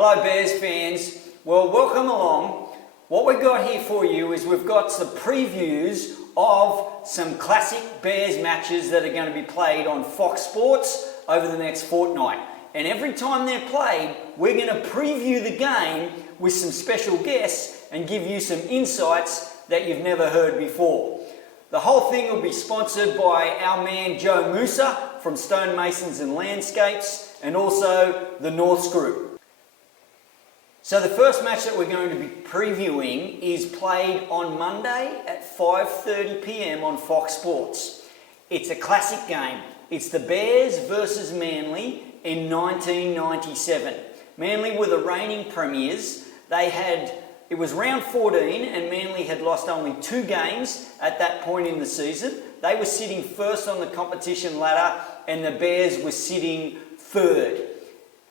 Hello Bears fans, well welcome along. What we've got here for you is we've got some previews of some classic Bears matches that are going to be played on Fox Sports over the next fortnight. And every time they're played, we're going to preview the game with some special guests and give you some insights that you've never heard before. The whole thing will be sponsored by our man Joe Musa from Stonemasons and Landscapes and also the Norths Group. So the first match that we're going to be previewing is played on Monday at 5:30 p.m. on Fox Sports. It's a classic game. It's the Bears versus Manly in 1997. Manly were the reigning premiers. It was round 14 and Manly had lost only 2 games at that point in the season. They were sitting first on the competition ladder and the Bears were sitting third.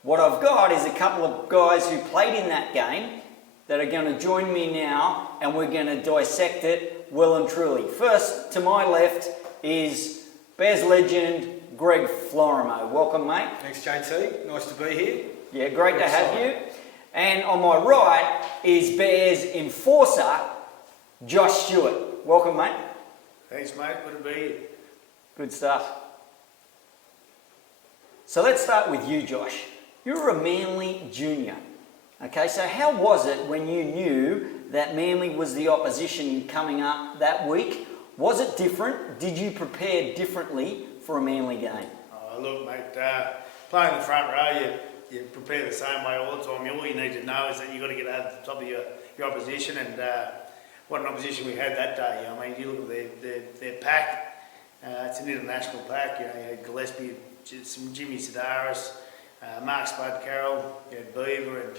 What I've got is a couple of guys who played in that game that are going to join me now and we're going to dissect it well and truly. First, to my left is Bears legend Greg Florimo. Welcome, mate. Thanks, JT. Nice to be here. Yeah, great to have you. And on my right is Bears enforcer Josh Stewart. Welcome, mate. Thanks, mate. Good to be here. Good stuff. So let's start with you, Josh. You're a Manly junior. Okay, so how was it when you knew that Manly was the opposition coming up that week? Was it different? Did you prepare differently for a Manly game? Oh, look, mate, playing the front row, you prepare the same way all the time. All you need to know is that you've got to get over the top of your opposition, and what an opposition we had that day. I mean, you look at their pack, it's an international pack. You had Gillespie, some Jimmy Sedaris, Mark Spud Carroll, you had Beaver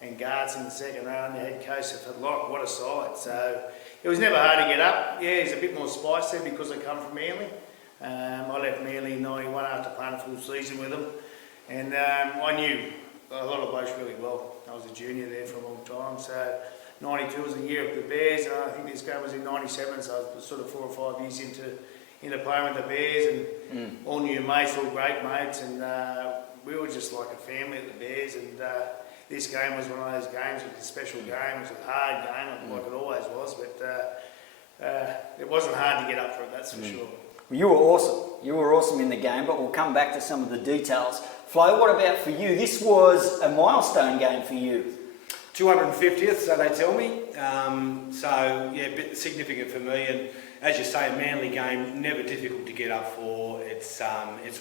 and Garts in the second round, you had Kosef at lock. What a side. So it was never hard to get up. Yeah, there's a bit more spice there because I come from Manly. I left Manly in 91 after playing a full season with them. And I knew a lot of blokes really well. I was a junior there for a long time. So 92 was the year of the Bears. And I think this game was in 97, so I was sort of 4 or 5 years into playing with the Bears. And all new mates, all great mates. And we were just like a family at the Bears. And this game was one of those games. It was a special game. It was a hard game, like it always was. But it wasn't hard to get up for it, that's for sure. Well, you were awesome. You were awesome in the game, but we'll come back to some of the details. Flo, what about for you? This was a milestone game for you. 250th, so they tell me. So, yeah, a bit significant for me. And as you say, a Manly game, never difficult to get up for. It's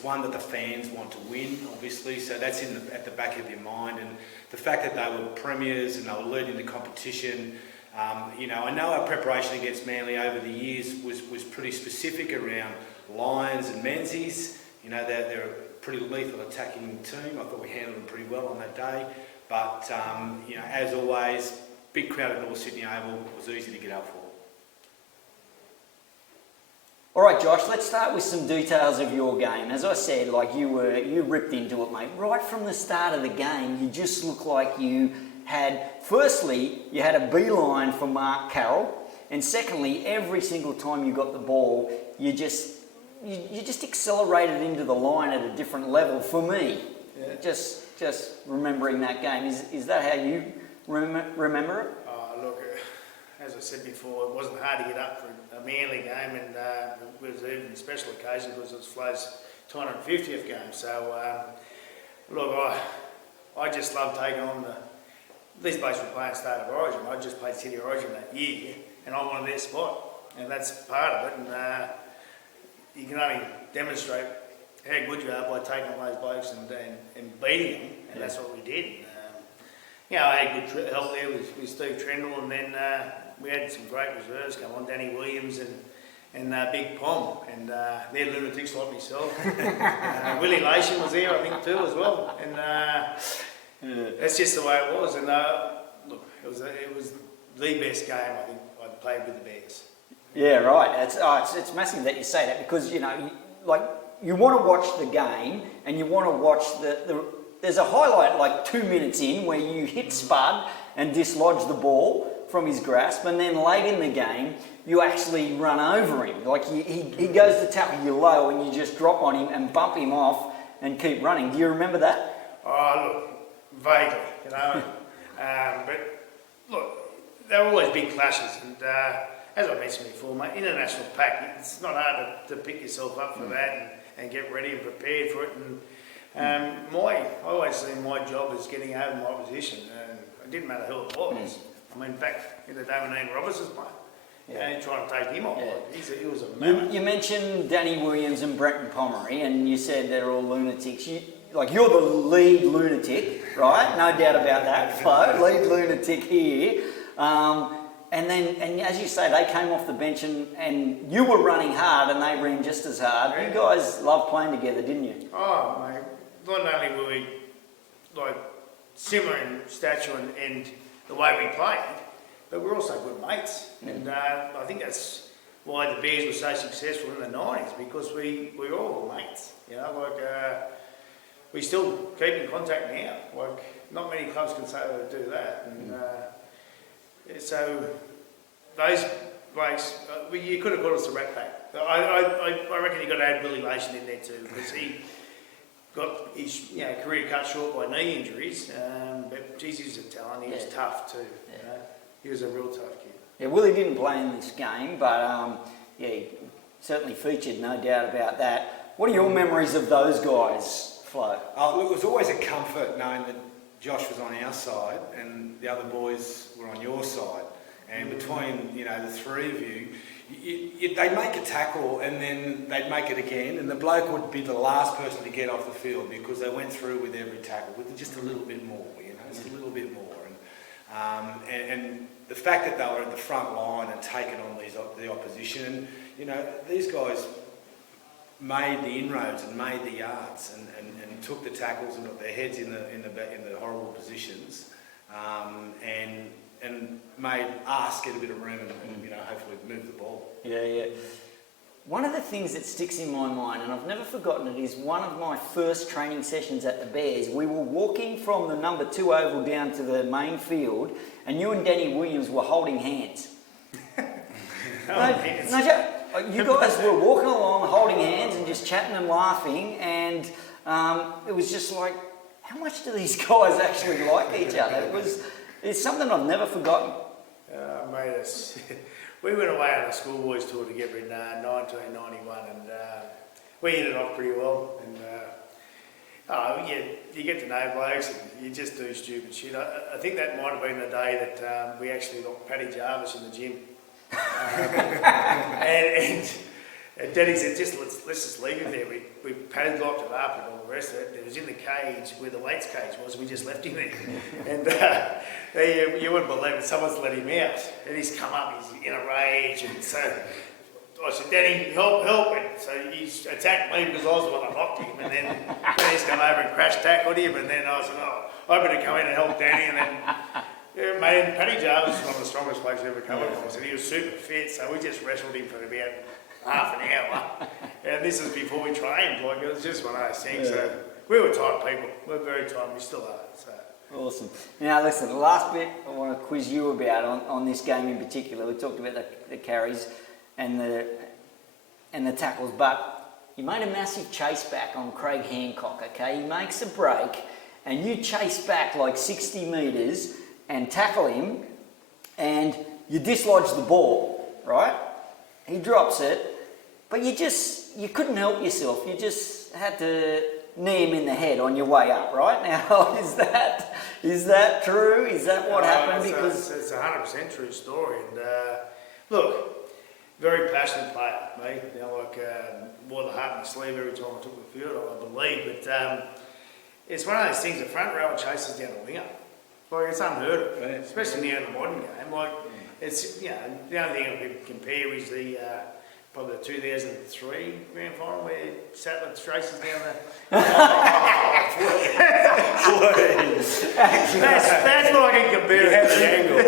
one that the fans want to win, obviously, so that's at the back of your mind. And the fact that they were premiers and they were leading the competition, I know our preparation against Manly over the years was pretty specific around Lions and Menzies. They're a pretty lethal attacking team. I thought we handled them pretty well on that day. But, as always, big crowd at North Sydney Oval was easy to get up for. All right, Josh, let's start with some details of your game. As I said, you ripped into it, mate. Right from the start of the game, you just looked like you had a beeline for Mark Carroll, and secondly, every single time you got the ball, you just accelerated into the line at a different level. For me, just remembering that game, is that how you remember it? Look, as I said before, it wasn't hard to get up for a Manly game, and it was even a special occasion because it was Flo's 250th game. So, look, I just love taking on these blokes were playing State of Origin. I just played City Origin that year, and I wanted their spot, and that's part of it. And you can only demonstrate how good you are by taking on those blokes and beating them, and that's what we did. I had good help there with Steve Trendle, and then we had some great reserves come on, Danny Williams and Big Pom, and they're lunatics like myself. Willie Lation was there, I think, too, as well. And that's just the way it was. And look, it was the best game I think I'd played with the Bears. Yeah, right. It's massive that you say that because you want to watch the game and you want to watch there's a highlight like 2 minutes in where you hit Spud and dislodge the ball from his grasp, and then late in the game you actually run over him. Like he goes to tackle you low and you just drop on him and bump him off and keep running. Do you remember that? Oh, look, vaguely, you know. But look, there were always big clashes, and as I mentioned before, mate, international pack, it's not hard to pick yourself up for that and get ready and prepared for it. And I always seen my job as getting over my opposition, and it didn't matter who it was. I mean, back in the day when Ian Roberts was playing, and trying to take him off, he was a mammoth. You mentioned Danny Williams and Brenton Pomeroy, and you said they're all lunatics. You're the lead lunatic, right? No doubt about that, Flo. Lead lunatic here. And as you say, they came off the bench and you were running hard and they ran just as hard. You guys loved playing together, didn't you? Oh, mate, not only were we like similar in stature and the way we played, but we're also good mates. And I think that's why the Bears were so successful in the 90s, because we were all mates. You know, we still keep in contact now. Not many clubs can say they do that. And so those blokes, you could have called us the Rat Pack. I reckon you got to add Willie Lation in there too, because he got his career cut short by knee injuries. But geez, he was a talent. He was tough too. You know? He was a real tough kid. Yeah, Willie didn't play in this game, but he certainly featured, no doubt about that. What are your memories of those guys, Flo? Look, it was always a comfort knowing that Josh was on our side and the other boys were on your side. And between, the three of you, they'd make a tackle and then they'd make it again, and the bloke would be the last person to get off the field because they went through with every tackle with just a little bit more, just a little bit more. And the fact that they were at the front line and taking on the opposition, these guys made the inroads and made the yards and took the tackles and got their heads in the horrible positions, and made us get a bit of room and hopefully move the ball. Yeah. One of the things that sticks in my mind, and I've never forgotten it, is one of my first training sessions at the Bears. We were walking from the number 2 oval down to the main field, and you and Danny Williams were holding hands. You guys were walking along, holding hands and just chatting and laughing, and it was just like, how much do these guys actually like each other? It's something I've never forgotten. Mate, we went away on a schoolboys tour together in 1991, and we hit it off pretty well. And you get to know blokes, and you just do stupid shit. I think that might have been the day that we actually locked Paddy Jarvis in the gym. And Daddy said, let's just leave him there. We padlocked it up and all the rest of it. It was in the cage where the weights cage was. We just left him there. And you wouldn't believe it. Someone's let him out. And he's come up. He's in a rage. And so I said, Daddy, help. And so he's attacked me because I was the one that locked him. And then he's come over and crash tackled him. And then I said, I better come in and help Danny. And then mate, Paddy Jarvis was one of the strongest blokes I've ever come across, and he was super fit, so we just wrestled him for about half an hour. And this is before we trained, it was just one of those things. Yeah. So we were tight people. We're very tight, we still are. So. Awesome. Now listen, the last bit I want to quiz you about on this game in particular. We talked about the carries and the tackles, but you made a massive chase back on Craig Hancock, okay? He makes a break, and you chase back like 60 metres and tackle him, and you dislodge the ball, right? He drops it, but you couldn't help yourself. You just had to knee him in the head on your way up, right? Now, is that true? Is that what happened? It's a 100% true story. And look, very passionate player, mate. Wore the heart in my sleeve every time I took the field, I believe. But it's one of those things. The front row chases down the winger. It's unheard of, especially now in the modern game. It's the only thing I could compare is probably the 2003 grand final where Sattler traces down the. That's what I can compare it to. The angle.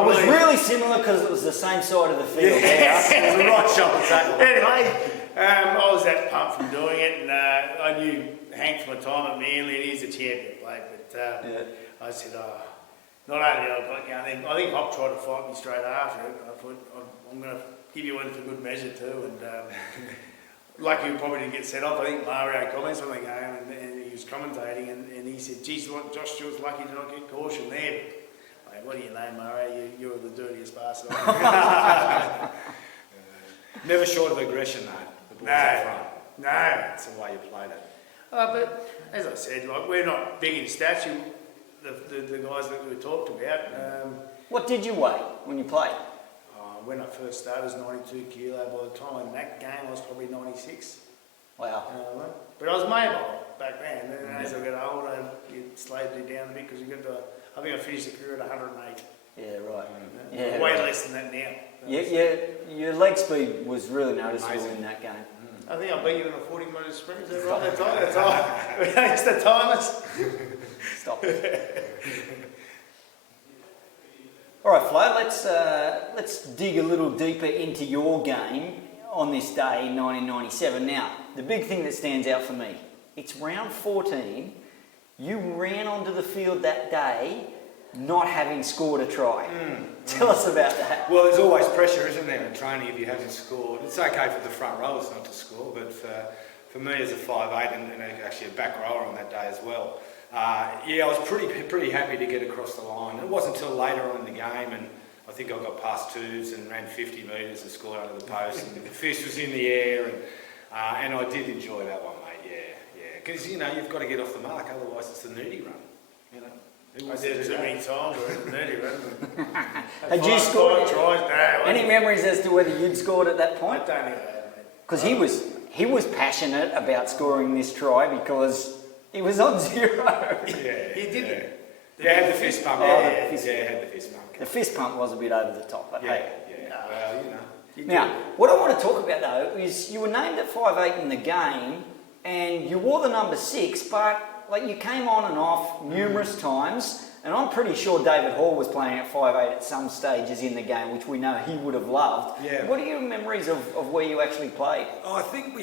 It was really similar because it was the same side of the field. It was a right shot and tackle. Anyway, I was that pumped from doing it, and I knew Hank from my time at Manly, and he's a champion bloke, but. I said, not only I think Hop tried to fight me straight after it. I thought, I'm going to give you one for good measure too. And lucky we probably didn't get set off. I think Mario comments on the game, and he was commentating, and he said, geez, look, Josh Stewart's lucky to not get caution there. Mate, what do you know, Murray? You're the dirtiest bastard. Never short of aggression, though. The ball's up front. No. That's the way you played it. But as I said, like, we're not big in statue, the guys that we talked about. What did you weigh when you played? When I first started, I was 92 kilo. By the time in that game, I was probably 96. Wow. But I was mobile back then. And as I got older, it slowed me down a bit because you got to. I think I finished the career at 108. Yeah, right. Yeah, way less than that now. Your leg speed was really noticeable Amazing. in that game. I think I beat you in a 40-metre sprint. Is that right? That's all. It's the timers. Stop. All right, Flo. Let's dig a little deeper into your game on this day in 1997. Now, the big thing that stands out for me, it's round 14. You ran onto the field that day, not having scored a try. Tell us about that. Well, there's always pressure, isn't there, in training if you haven't scored. It's okay for the front rowers not to score, but for me as a 5'8" and actually a back rower on that day as well, I was pretty happy to get across the line. It wasn't until later on in the game, and I think I got past twos and ran 50 metres and scored under the post, and the fist was in the air, and I did enjoy that one, mate. Yeah. Because you've got to get off the mark, otherwise it's the nerdy run. I did it too many times. Nerdy run. Had you scored? No, Any memories as to whether you'd scored at that I point? don't think I had, mate. Because he was passionate about scoring this try because he was on 0. Yeah, He did. Yeah, had the fist pump. Yeah, Had the fist pump. The fist pump was a bit over the top, but hey. Well, Now, what I want to talk about though is you were named at 5'8" in the game, and you wore the number 6, but you came on and off numerous times, and I'm pretty sure David Hall was playing at 5'8" at some stages in the game, which we know he would have loved. Yeah. What are your memories of where you actually played? I think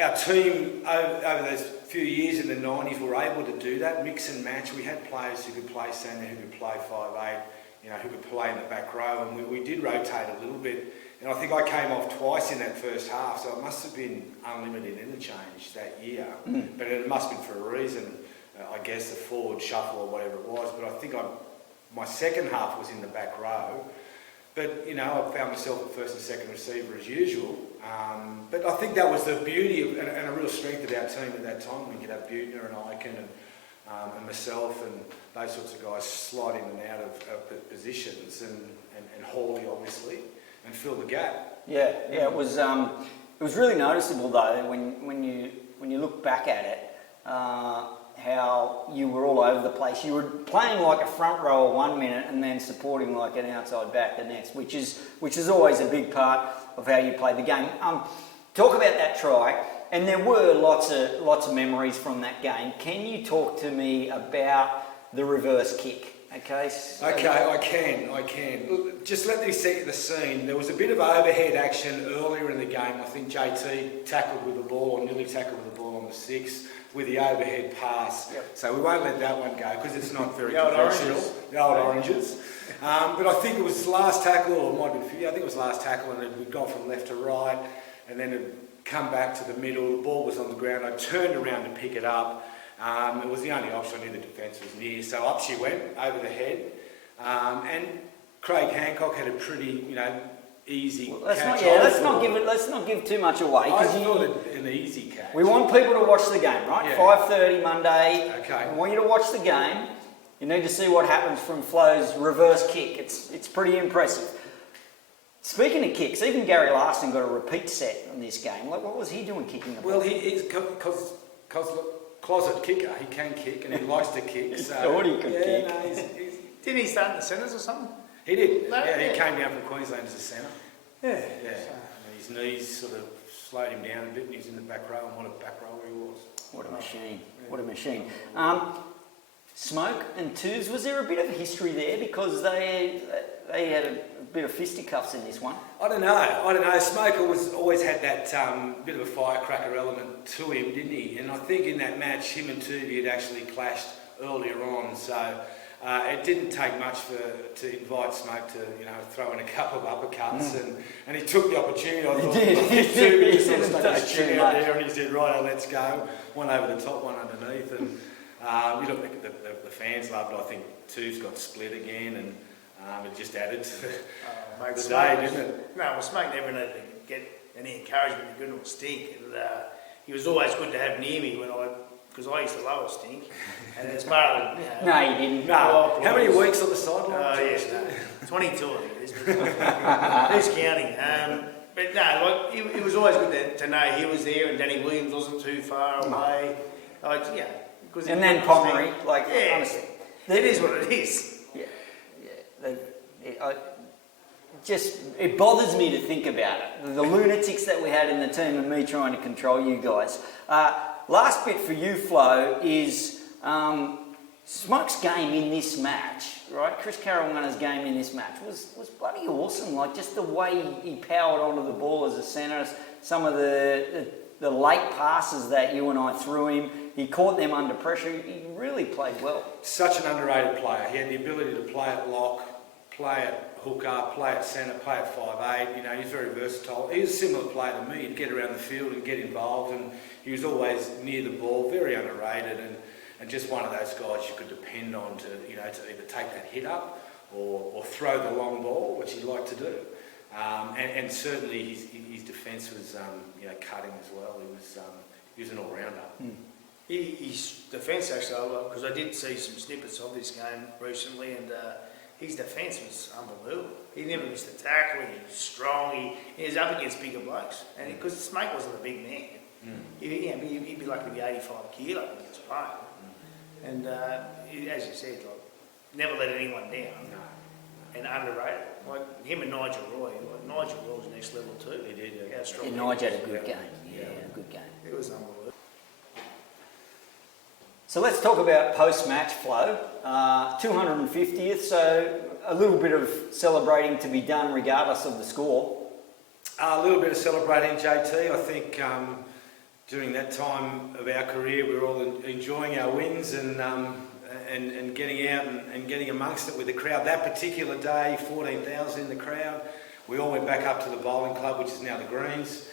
our team over those few years in the 90s were able to do that, mix and match. We had players who could play centre, who could play 5'8", who could play in the back row, and we did rotate a little bit. And I think I came off twice in that first half, so it must have been unlimited interchange that year. But it must have been for a reason, I guess, the forward shuffle or whatever it was. But I think my second half was in the back row. But, I found myself at first and second receiver as usual. But I think that was the beauty and a real strength of our team at that time. We could have Buettner and Eichen and myself and those sorts of guys slide in and out of positions and Hawley, obviously, and fill the gap. Yeah, it was really noticeable though when you look back at it, how you were all over the place. You were playing like a front rower 1 minute and then supporting like an outside back the next, which is always a big part of how you play the game. Talk about that try, and there were lots of memories from that game. Can you talk to me about the reverse kick? Okay. Okay, I can. Look, just let me set the scene. There was a bit of overhead action earlier in the game. I think JT tackled with the ball, or nearly tackled with the ball on the 6 with the overhead pass. Yep. So we won't let that one go because it's not very The old conventional. oranges. The old oranges. But I think it was last tackle, or it might have been, I think it was last tackle, and we'd gone from left to right, and then it'd come back to the middle. The ball was on the ground. I turned around to pick it up. It was the only option. I knew the defence was near, so up she went over the head. And Craig Hancock had a pretty, easy catch. Let's not give too much away. I 'Cause thought an easy catch. we want people to watch the game, right? Yeah. 5:30 Monday. Okay. We want you to watch the game. You need to see what happens from Flo's reverse kick. It's pretty impressive. Speaking of kicks, even Gary Larson got a repeat set on this game. What was he doing kicking the ball? Well, he's closet kicker. He can kick and he likes to kick. So, thought he could kick. No, Didn't he start in the centres or something? he did. No, Yeah, yeah. he came down from Queensland as a centre. Yeah. Yeah. And his knees sort of slowed him down a bit, and he's in the back row, and what a back rower he was. What a machine. What a machine. Smoke and Tubes, was there a bit of history there? Because they had a bit of fisticuffs in this one. I don't know. Smoker always had that bit of a firecracker element to him, didn't he? And I think in that match, him and Tubby had actually clashed earlier on. So it didn't take much to invite Smoke to throw in a couple of uppercuts, and he took the opportunity. I thought he just sort of stuck his chin out there, and he said, "Right, let's go." One over the top, one underneath, and the fans loved it. I think two's got split again, and it just added to the day, didn't it? No, well, Smoke never needed to get any encouragement to go to a stink, and he was always good to have near me because I used to love a stink, and as part of No, you didn't. No. How many weeks on the sideline? Oh yes, no. 22 I think it is. Who's counting? But no, it was always good to know he was there, and Danny Williams wasn't too far away. Because And then Pomeroy, honestly. It is what it is. It bothers me to think about it. The lunatics that we had in the team and me trying to control you guys. Last bit for you, Flo, is Smoke's game in this match, right? Chris Carolina's game in this match was bloody awesome. Like, just the way he powered onto the ball as a centre, some of the late passes that you and I threw him, he caught them under pressure. He really played well. Such an underrated player. He had the ability to play at lock, play at hooker, play at centre, play at 5'8". He's very versatile. He was a similar player to me. He'd get around the field and get involved, and he was always near the ball, very underrated, and just one of those guys you could depend on to either take that hit up or throw the long ball, which he liked to do. And certainly his defence was cutting as well. He was an all-rounder. His defence actually, because I did see some snippets of this game recently, and his defence was unbelievable. He never missed a tackle. He was strong. He was up against bigger blokes, and because Smoke wasn't a big man, he'd be lucky to be 85 kilo when he was playing. And as you said, never let anyone down. No. And underrated. Like him and Nigel Roy. Nigel Roy was next level too. He did. How strong Yeah, he Nigel was. had a good game. Yeah, a good game. It was unbelievable. So let's talk about post-match, Flo. 250th, so a little bit of celebrating to be done regardless of the score. A little bit of celebrating, JT. I think during that time of our career, we were all enjoying our wins and getting out and getting amongst it with the crowd. That particular day, 14,000 in the crowd. We all went back up to the bowling club, which is now the Greens.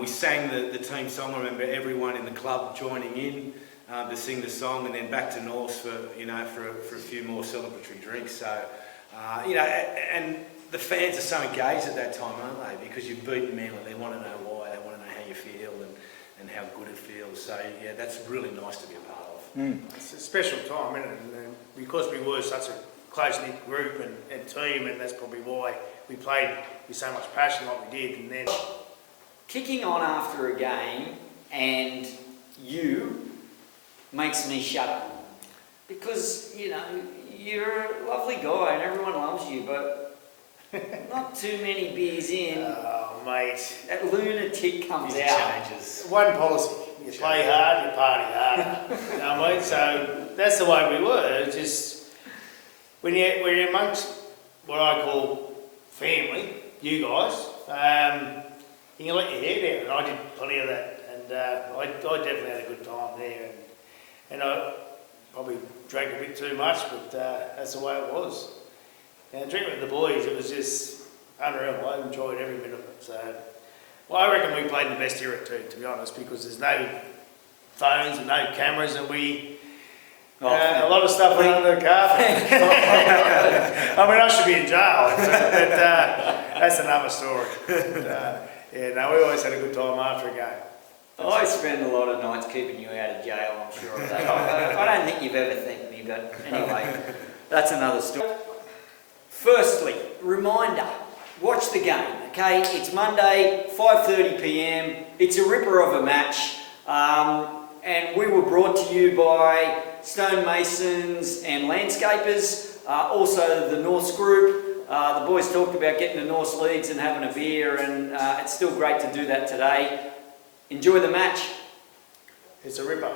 We sang the team song. I remember everyone in the club joining in to sing the song, and then back to North for a few more celebratory drinks. So, and the fans are so engaged at that time, aren't they? Because you've beaten Manly, they want to know why, they want to know how you feel and how good it feels. So yeah, that's really nice to be a part of. It's a special time, isn't it? And because we were such a close-knit group and team, and that's probably why we played with so much passion like we did. And then Kicking on after a game and you makes me shudder. Because, you're a lovely guy and everyone loves you, but not too many beers in, oh, mate, that lunatic comes It out. changes. one policy: you play hard, you party harder. You know what I mean? So that's the way we were. It's just when you're amongst what I call family, you guys, you can let your hair down, and I did plenty of that, and I definitely had a good time there, and I probably drank a bit too much, but that's the way it was. And drinking with the boys, it was just unreal. I enjoyed every minute of it. So, well, I reckon we played the best era too, to be honest, because there's no phones and no cameras, and a lot of stuff went under the carpet. I mean, I should be in jail, but that's another story. But, we always had a good time after a game. I spend a lot of nights keeping you out of jail, I'm sure of that. I don't think you've ever thanked me, but anyway, that's another story. Firstly, reminder, watch the game, okay? It's Monday, 5:30 p.m. It's a ripper of a match. And we were brought to you by stonemasons and landscapers, also the Norse group. The boys talked about getting to Norse Leagues and having a beer, and it's still great to do that today. Enjoy the match. It's a ripper.